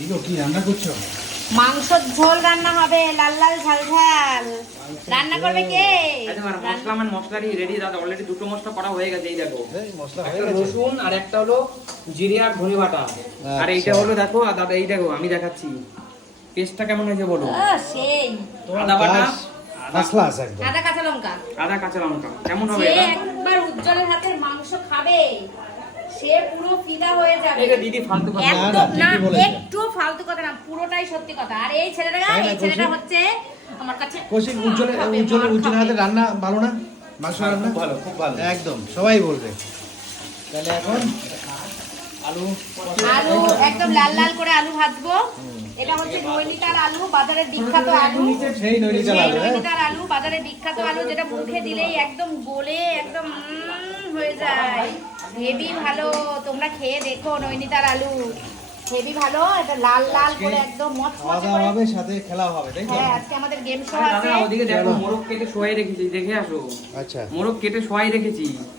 কি রান্না করছো? মাংসের ঝোল রান্না হবে, লাল লাল ঝাল ঝাল। রান্না করবে কে? মশলা মানে মশলাটি রেডি দাদা, অলরেডি দুটো মশলা করা হয়ে গেছে। এই দেখো মশলা হয়ে একটা গেছে। রসুন আর একটা হলো জিরে আর ধনে বাটা। আর এইটা হলো দেখো দাদা, এই দেখো আমি দেখাচ্ছি পেস্টটা কেমন হয়েছে বলো। সেই আদা বাটা, মশলা আছে একদম। আদা কাঁচা লঙ্কা। আদা কাঁচা লঙ্কা কেমন হবে যে এটা? একবার উজ্জ্বলের হাতের মাংস খাবে সে পুরো ফিদা হয়ে যাবে। এটা দিদি ফালতু কথা একদম না, না, ঠিকই বলেছে। একটু ফালতু কথা না, পুরোটাই সত্যি কথা। আর এই ছেলেটা তাই না, ছেলেটা কৌশিক? হচ্ছে আমার কাছে কৌশিক উজ্জ্বলের খাবে, উজ্জ্বলের খাবে। হাতে রান্না ভালো না? মাংস রান্না খুব ভালো, খুব ভালো। একদম সবাই বলবে। তাহলে এখন আলু আলু একদম লাল লাল করে আলু ভাজবো। এটা হচ্ছে নৈনিতাল আলু, বাজারের বিখ্যাত আলু। সেই নৈনিতাল সেই আলু, হ্যাঁ? নৈনিতাল আলু, বাজারের বিখ্যাত আলু, যেটা মুখে দিলেই একদম গলে একদম হয়ে যায়। হেভি ভালো, তোমরা খেয়ে দেখো নৈনিতাল আলু, হেভি ভালো। এটা লাল লাল করে একদম খাওয়া মচমচে দাওয়া করে। হবে, সাথে খেলা হবে, তাই তো? হ্যাঁ, আজকে আমাদের গেম শো আরে আছে। দাদা ওদিকে দেখো চলো। মোরগ কেটে শোয়াই রেখেছি, দেখে আসো। আচ্ছা মোরগ কেটে শোয়াই রেখেছি।